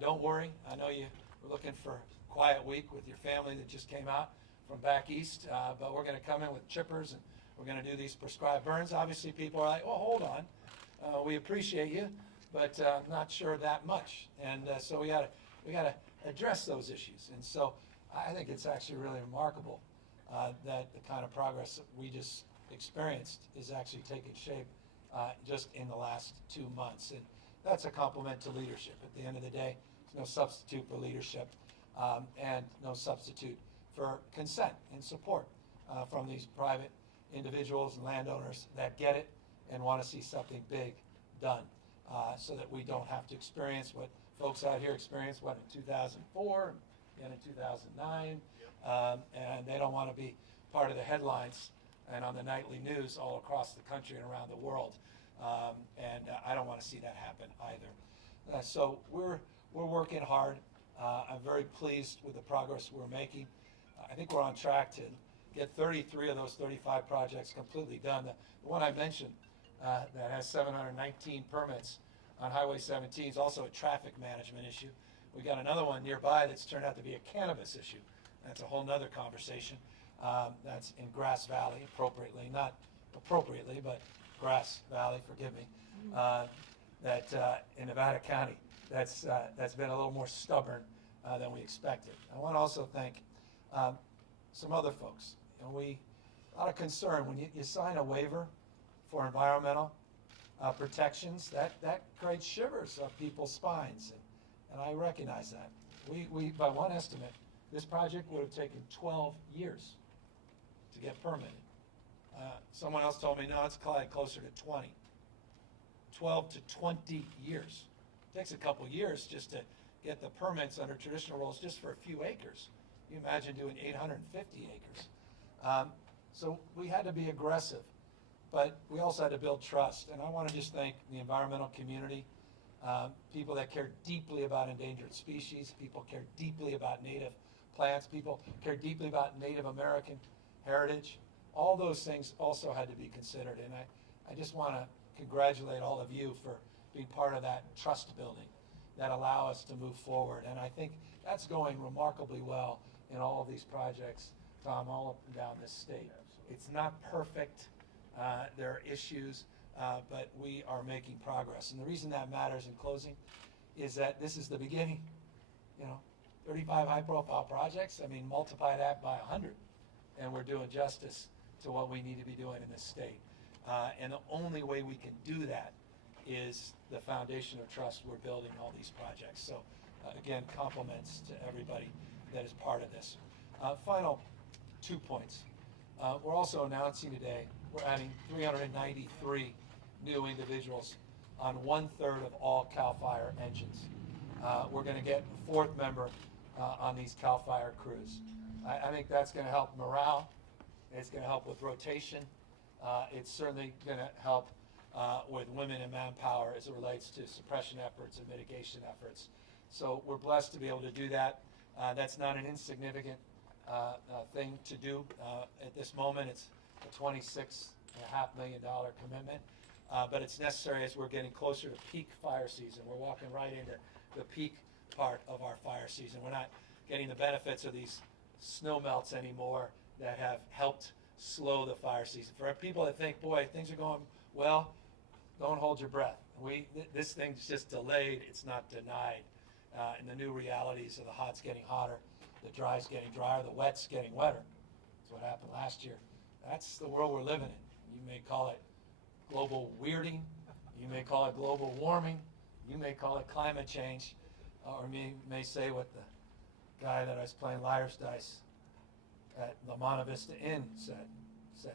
Don't worry. I know you were looking for a quiet week with your family that just came out from back east, but we're going to come in with chippers and we're going to do these prescribed burns. Obviously, people are like, well, hold on. We appreciate you, but not sure that much. And so we got to address those issues. And so I think it's actually really remarkable that the kind of progress that we just experienced is actually taking shape just in the last 2 months. And that's a compliment to leadership. At the end of the day, there's no substitute for leadership and no substitute for consent and support from these private individuals and landowners that get it and want to see something big done so that we don't have to experience what folks out here experienced, what, in 2004 and in 2009, and they don't want to be part of the headlines and on the nightly news all across the country and around the world. I don't want to see that happen either. So we're working hard. I'm very pleased with the progress we're making. I think we're on track to get 33 of those 35 projects completely done. The one I mentioned that has 719 permits on Highway 17 is also a traffic management issue. We got another one nearby that's turned out to be a cannabis issue. That's a whole nother conversation. That's in Grass Valley, appropriately, not appropriately, but Grass Valley, forgive me, in Nevada County. That's been a little more stubborn than we expected. I want to also thank some other folks. You know, a lot of concern when you sign a waiver for environmental protections, that creates shivers up people's spines, and I recognize that. We by one estimate, this project would have taken 12 years to get permitted. Someone else told me, no, it's probably closer to 20. 12 to 20 years. It takes a couple years just to get the permits under traditional rules just for a few acres. You imagine doing 850 acres. So we had to be aggressive, but we also had to build trust. And I want to just thank the environmental community, people that care deeply about endangered species, people care deeply about native plants, people care deeply about Native American heritage. All those things also had to be considered. And I just want to congratulate all of you for being part of that trust building that allow us to move forward. And I think that's going remarkably well in all of these projects, Tom, all up and down this state. It's not perfect. There are issues, but we are making progress. And the reason that matters in closing is that this is the beginning. You know, 35 high-profile projects, I mean, multiply that by 100, and we're doing justice to what we need to be doing in this state. And the only way we can do that is the foundation of trust we're building all these projects. So again, compliments to everybody that is part of this. Final 2 points. We're also announcing today we're adding 393 new individuals on 1/3 of all CAL FIRE engines. We're going to get a 4th member on these CAL FIRE crews. I think that's going to help morale. It's going to help with rotation. It's certainly going to help with women and manpower as it relates to suppression efforts and mitigation efforts. So we're blessed to be able to do that. That's not an insignificant thing to do at this moment. It's a $26.5 million commitment, but it's necessary as we're getting closer to peak fire season. We're walking right into the peak part of our fire season. We're not getting the benefits of these snow melts anymore that have helped slow the fire season. For people that think, boy, things are going well, don't hold your breath. This thing's just delayed, it's not denied. And the new realities of the hot's getting hotter, the dry's getting drier, the wet's getting wetter. That's what happened last year. That's the world we're living in. You may call it global weirding, you may call it global warming, you may call it climate change, or may say what the guy that I was playing liar's dice at the Monte Vista Inn said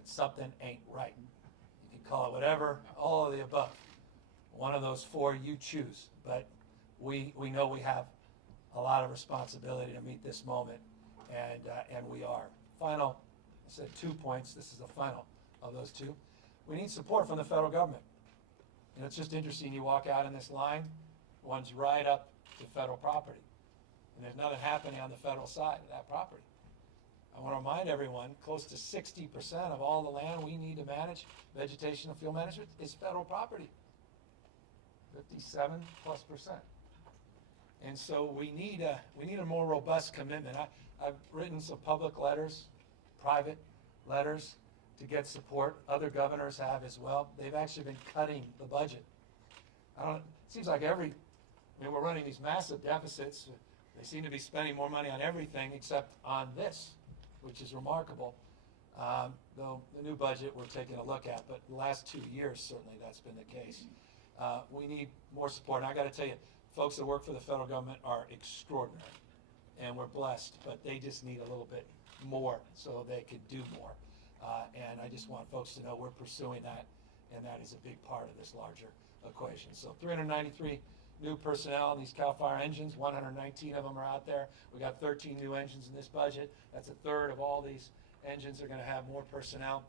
something ain't right. You can call it whatever, all of the above. One of those 4 you choose, but we know we have a lot of responsibility to meet this moment, and we are. Final, I said 2 points, this is the final of those 2. We need support from the federal government. And it's just interesting, you walk out in this line, one's right up to federal property. And there's nothing happening on the federal side of that property. I want to remind everyone, close to 60% of all the land we need to manage, vegetation and field management, is federal property. 57+%. And so we need a more robust commitment. I've written some public letters, private letters, to get support. Other governors have as well. They've actually been cutting the budget. It seems like we're running these massive deficits. They seem to be spending more money on everything except on this, which is remarkable. Though the new budget we're taking a look at, but the last 2 years, certainly that's been the case. We need more support. And I got to tell you, folks that work for the federal government are extraordinary, and we're blessed, but they just need a little bit more so they can do more. And I just want folks to know we're pursuing that, and that is a big part of this larger equation. So 393 new personnel in these CAL FIRE engines, 119 of them are out there. We got 13 new engines in this budget. That's a third of all these engines are going to have more personnel.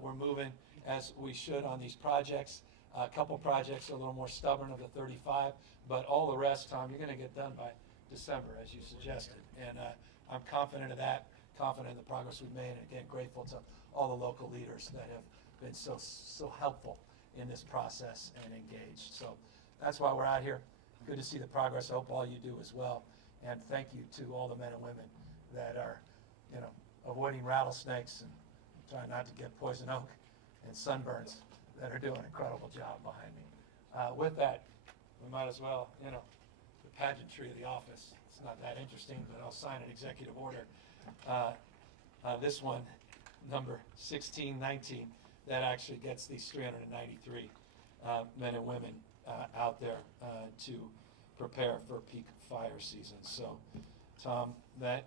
We're moving as we should on these projects. A couple projects are a little more stubborn of the 35, but all the rest, Tom, you're going to get done by December, as you suggested. And I'm confident of that, confident in the progress we've made, and again, grateful to all the local leaders that have been so helpful in this process and engaged. So that's why we're out here. Good to see the progress. I hope all you do as well. And thank you to all the men and women that are, avoiding rattlesnakes and trying not to get poison oak and sunburns, that are doing an incredible job behind me. With that, we might as well, the pageantry of the office. It's not that interesting, but I'll sign an executive order. This one, number 1619, that actually gets these 393 men and women out there to prepare for peak fire season. So, Tom, that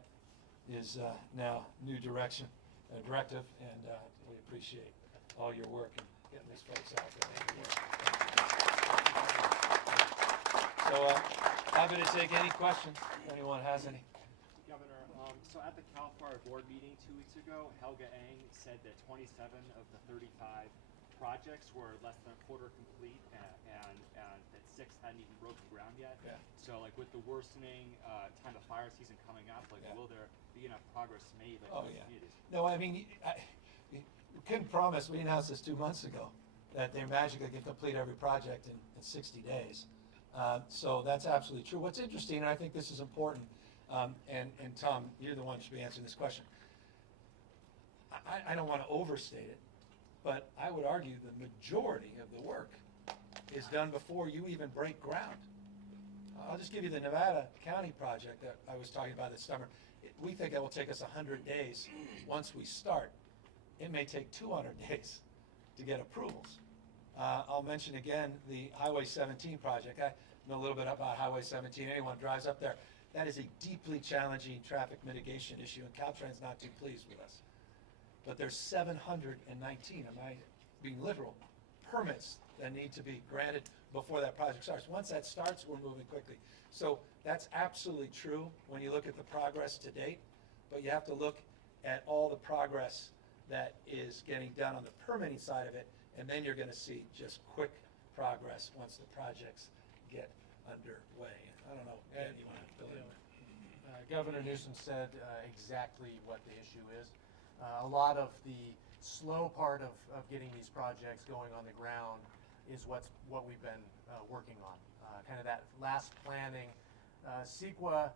is now new directive, and we appreciate all your work in getting these folks out there. So, happy to take any questions if anyone has any. Governor, so at the CAL FIRE board meeting 2 weeks ago, Helga Eng said that 27 of the 35 projects were less than a quarter complete, and that 6 hadn't even broken ground yet. Yeah. So, with the worsening time of fire season coming up, will there be enough progress made in those communities? No, we couldn't promise. We announced this 2 months ago that they magically can complete every project in 60 days. So that's absolutely true. What's interesting, and I think this is important, and Tom, you're the one who should be answering this question. I don't want to overstate it, but I would argue the majority of the work is done before you even break ground. I'll just give you the Nevada County project that I was talking about this summer. We think it will take us 100 days once we start. It may take 200 days to get approvals. I'll mention again the Highway 17 project. I know a little bit about Highway 17. Anyone drives up there, that is a deeply challenging traffic mitigation issue, and Caltrans not too pleased with us. But there's 719, am I being literal, permits that need to be granted before that project starts. Once that starts, we're moving quickly. So that's absolutely true when you look at the progress to date, but you have to look at all the progress that is getting done on the permitting side of it, and then you're going to see just quick progress once the projects get underway. I don't know, Ed, you want to fill in? Governor Newsom said exactly what the issue is. A lot of the slow part of getting these projects going on the ground is what we've been working on. Kind of that last planning. CEQA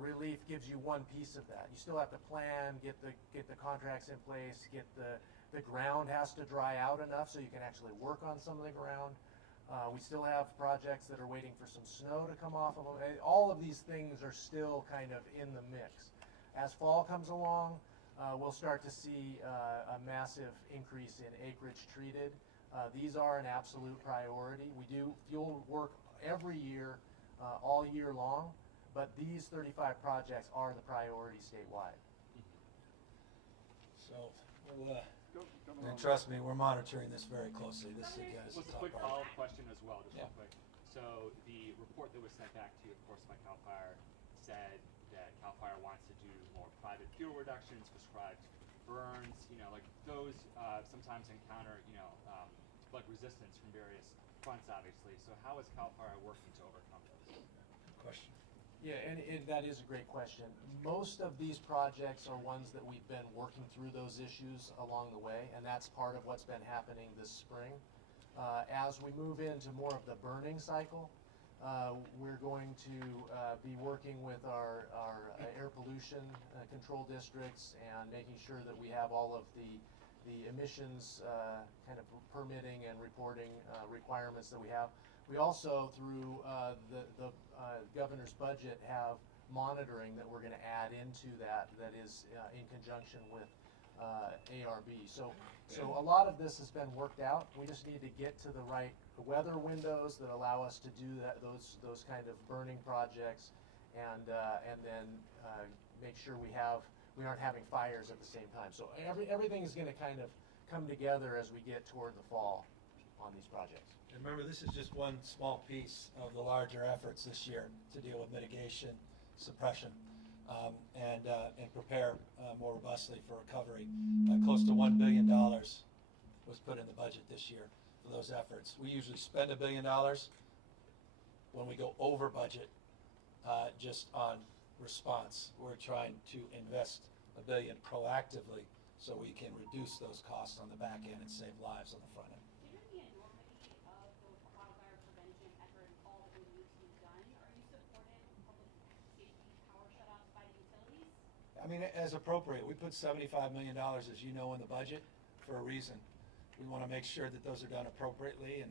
relief gives you one piece of that. You still have to plan, get the contracts in place, get the ground has to dry out enough so you can actually work on some of the ground. We still have projects that are waiting for some snow to come off of them. All of these things are still kind of in the mix. As fall comes along, we'll start to see a massive increase in acreage treated. These are an absolute priority. We do fuel work every year, all year long, but these 35 projects are the priority statewide. So, and trust me, we're monitoring this very closely. This again is a quick follow-up question as well, just real quick. So the report that was sent back to you, of course, by CAL FIRE said that CAL FIRE wants to do more private fuel reductions, prescribed burns. Those sometimes encounter resistance from various fronts, obviously. So how is CAL FIRE working to overcome those? Good question. Yeah, and that is a great question. Most of these projects are ones that we've been working through those issues along the way, and that's part of what's been happening this spring. As we move into more of the burning cycle, We're going to be working with our air pollution control districts and making sure that we have all of the emissions kind of permitting and reporting requirements that we have. We also, through the governor's budget, have monitoring that we're going to add into that is in conjunction with ARB. So a lot of this has been worked out. We just need to get to the right weather windows that allow us to do those kind of burning projects, and then make sure we aren't having fires at the same time. So everything is going to kind of come together as we get toward the fall on these projects. And remember, this is just one small piece of the larger efforts this year to deal with mitigation, suppression, and prepare more robustly for recovery. Close to $1 billion was put in the budget this year for those efforts. We usually spend $1 billion when we go over budget just on response. We're trying to invest $1 billion proactively so we can reduce those costs on the back end and save lives on the front end. Given the enormity of the wildfire prevention effort and all that needs to be done, are you supportive of public safety power shutoffs by the utilities? I mean, as appropriate. We put $75 million, as you know, in the budget for a reason. We want to make sure that those are done appropriately and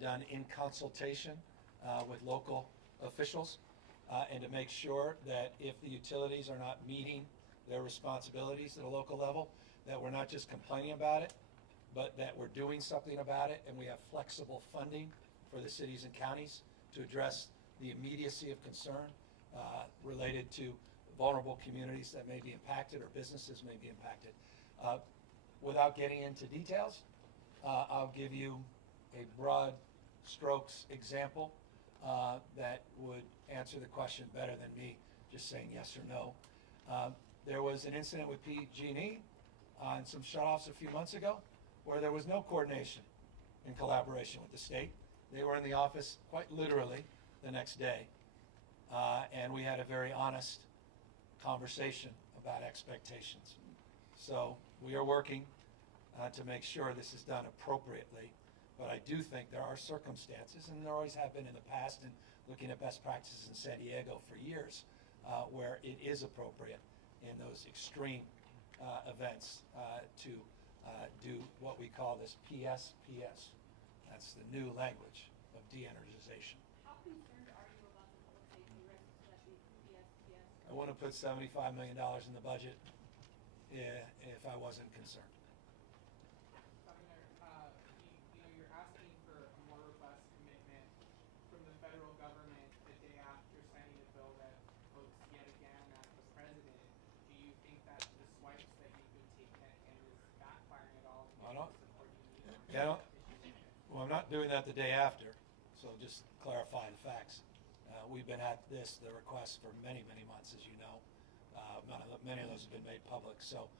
done in consultation with local officials, and to make sure that if the utilities are not meeting their responsibilities at a local level, that we're not just complaining about it, but that we're doing something about it, and we have flexible funding for the cities and counties to address the immediacy of concern related to vulnerable communities that may be impacted or businesses may be impacted. Without getting into details, I'll give you a broad strokes example that would answer the question better than me just saying yes or no. There was an incident with PG&E on some shutoffs a few months ago where there was no coordination and collaboration with the state. They were in the office quite literally the next day, and we had a very honest conversation about expectations. So we are working to make sure this is done appropriately, but I do think there are circumstances, and there always have been in the past, and looking at best practices in San Diego for years, where it is appropriate in those extreme events to do what we call this PSPS. That's the new language of de-energization. How concerned are you about the public safety risks that the PSPS? I wouldn't have put $75 million in the budget if I wasn't concerned. Governor, you're asking for a more robust commitment from the federal government the day after signing a bill that votes yet again at the president. Do you think that the swipes that you've been taking and is backfiring at all? I don't. Support you need on Yeah, issues? well, I'm not doing that the day after, so just clarify the facts. We've been at this, the request, for many, many months, as you know. Many of those have been made public, so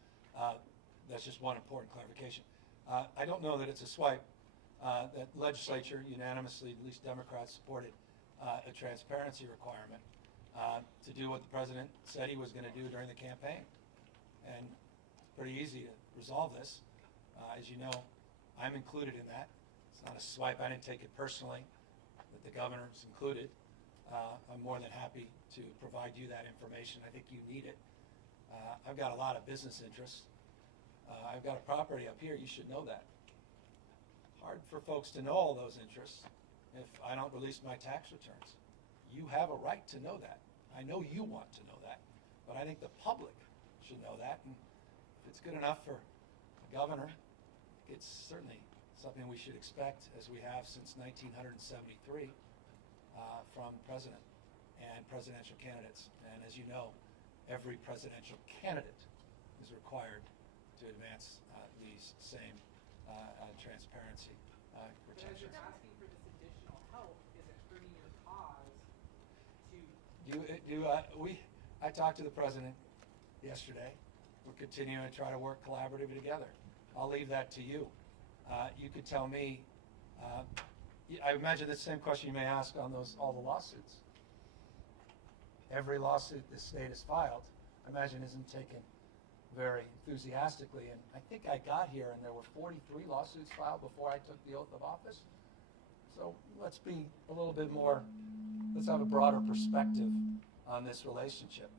that's just one important clarification. I don't know that it's a swipe. That legislature unanimously, at least Democrats, supported a transparency requirement to do what the president said he was going to do during the campaign. And it's pretty easy to resolve this. As you know, I'm included in that. It's not a swipe. I didn't take it personally, but the governor's included. I'm more than happy to provide you that information. I think you need it. I've got a lot of business interests. I've got a property up here. You should know that. Hard for folks to know all those interests if I don't release my tax returns. You have a right to know that. I know you want to know that, but I think the public should know that. And if it's good enough for the governor, it's certainly something we should expect, as we have since 1973, from president and presidential candidates. And as you know, every presidential candidate is required to advance these same transparency But as you're asking for this additional help, is it hurting your cause to? I talked to the president yesterday. We're continuing to try to work collaboratively together. I'll leave that to you. You could tell me. I imagine the same question you may ask on all the lawsuits. Every lawsuit the state has filed, I imagine, isn't taken very enthusiastically. And I think I got here and there were 43 lawsuits filed before I took the oath of office. So let's be a little bit more, let's have a broader perspective on this relationship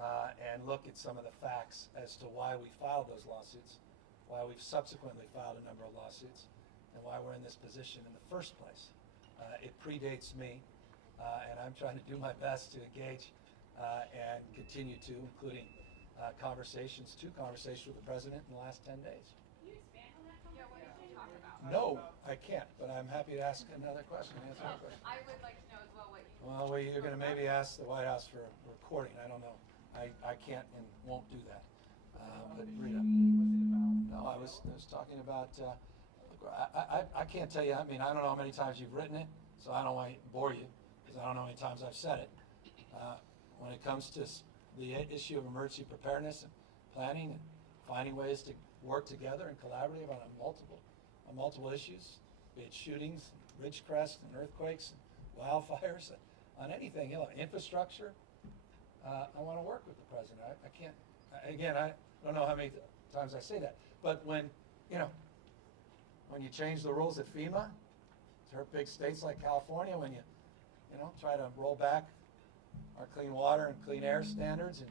and look at some of the facts as to why we filed those lawsuits, why we've subsequently filed a number of lawsuits, and why we're in this position in the first place. It predates me, and I'm trying to do my best to engage and continue to, including two conversations with the president in the last 10 days. Can you expand on that conversation? Yeah, what did you talk about? No, I can't, but I'm happy to ask another question. Answer Well, a question. I would like to know as well what you. Well, you're going to maybe ask the White House for a recording. I don't know. I can't and won't do that. But Rita. No, I was talking about. I can't tell you. I mean, I don't know how many times you've written it, so I don't want to bore you because I don't know how many times I've said it. When it comes to the issue of emergency preparedness and planning and finding ways to work together and collaborate on multiple issues, be it shootings, ridgecrest, and earthquakes, and wildfires, on anything, infrastructure. I want to work with the president. I can't. Again, I don't know how many times I say that, but when you change the rules at FEMA to hurt big states like California, when you try to roll back our clean water and clean air standards and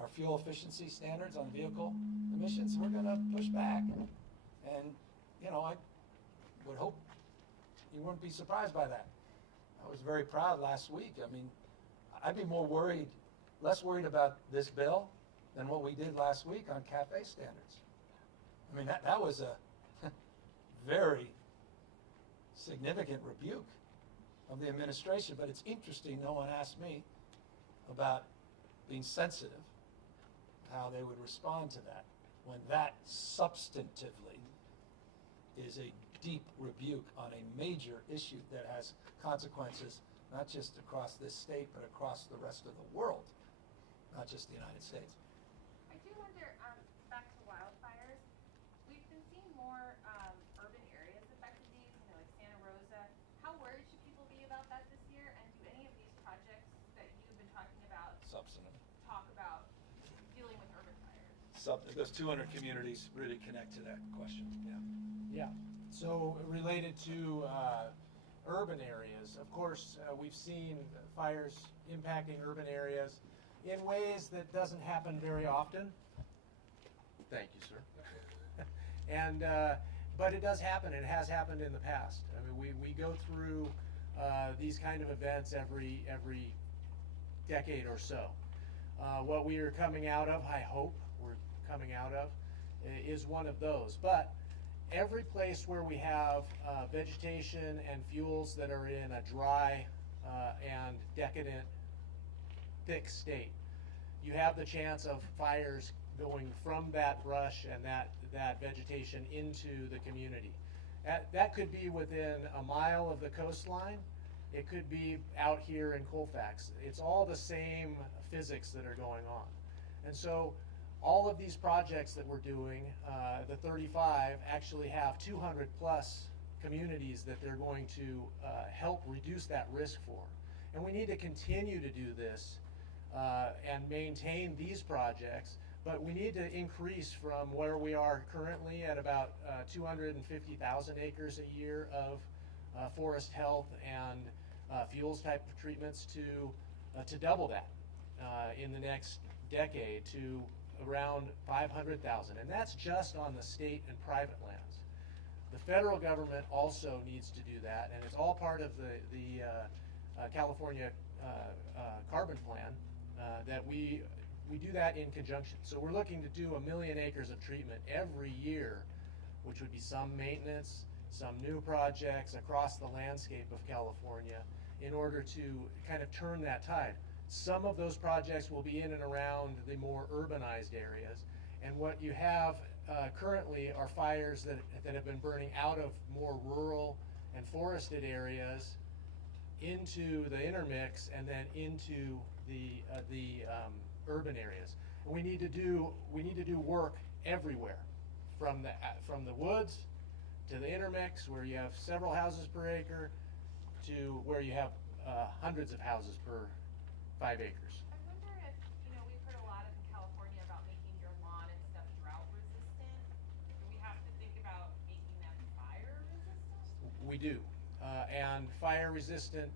our fuel efficiency standards on vehicle emissions, we're going to push back. And I would hope you wouldn't be surprised by that. I was very proud last week. I mean, I'd be less worried about this bill than what we did last week on CAFE standards. I mean, that was a very significant rebuke of the administration, but it's interesting no one asked me about being sensitive, how they would respond to that, when that substantively is a deep rebuke on a major issue that has consequences not just across this state, but across the rest of the world, not just the United States. I do wonder, back to wildfires, we've been seeing more urban areas affected these, like Santa Rosa. How worried should people be about that this year? And do any of these projects that you've been talking about Substantive. talk about dealing with urban fires? Those 200 communities really connect to that question, yeah. Yeah, so related to urban areas, of course, we've seen fires impacting urban areas in ways that doesn't happen very often. Thank you, sir. And but it does happen, and it has happened in the past. I mean, we go through these kind of events every decade or so. What we are coming out of, I hope we're coming out of, is one of those. But every place where we have vegetation and fuels that are in a dry and decadent, thick state, you have the chance of fires going from that brush and that vegetation into the community. That could be within a mile of the coastline. It could be out here in Colfax. It's all the same physics that are going on. And so all of these projects that we're doing, the 35, actually have 200 plus communities that they're going to help reduce that risk for. And we need to continue to do this and maintain these projects, but we need to increase from where we are currently at about 250,000 acres a year of forest health and fuels type of treatments to double that in the next decade to around 500,000, and that's just on the state and private lands. The federal government also needs to do that, and it's all part of the California carbon plan that we do that in conjunction. So we're looking to do 1 million acres of treatment every year, which would be some maintenance, some new projects across the landscape of California in order to kind of turn that tide. Some of those projects will be in and around the more urbanized areas, and what you have currently are fires that have been burning out of more rural and forested areas into the intermix and then into the urban areas. And we need to do work everywhere, from the woods to the intermix where you have several houses per acre to where you have hundreds of houses per 5 acres. I wonder if, we've heard a lot in California about making your lawn and stuff drought resistant. Do we have to think about making them fire resistant? We do. And fire resistant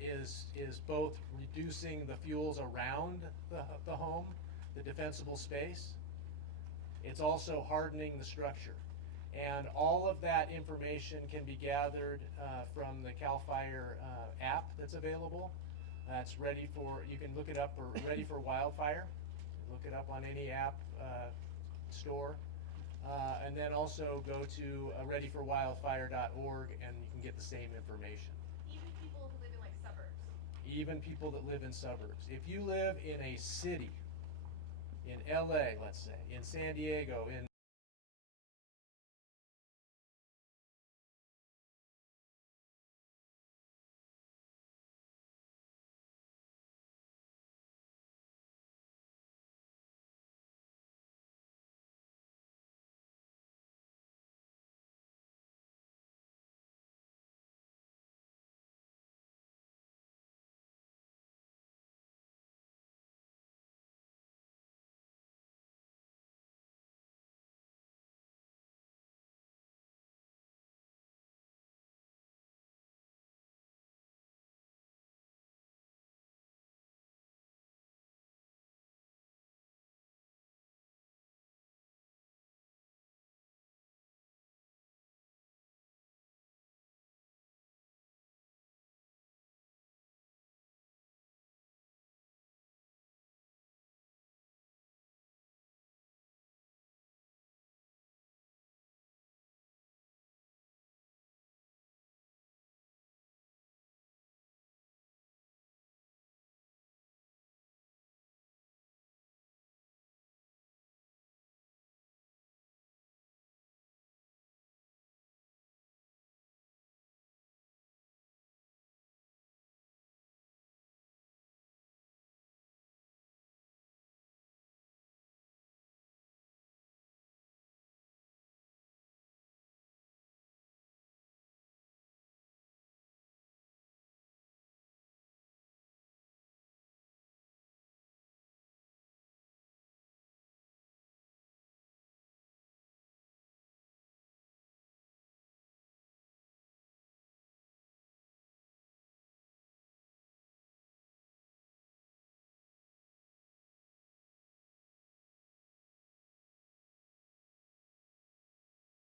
is both reducing the fuels around the home, the defensible space. It's also hardening the structure. And all of that information can be gathered from the CAL FIRE app that's available. That's ready for, you can look it up for Ready for Wildfire. Look it up on any app store. And then also go to readyforwildfire.org and you can get the same information. Even people who live in like suburbs. Even people that live in suburbs. If you live in a city, in LA, let's say, in San Diego, in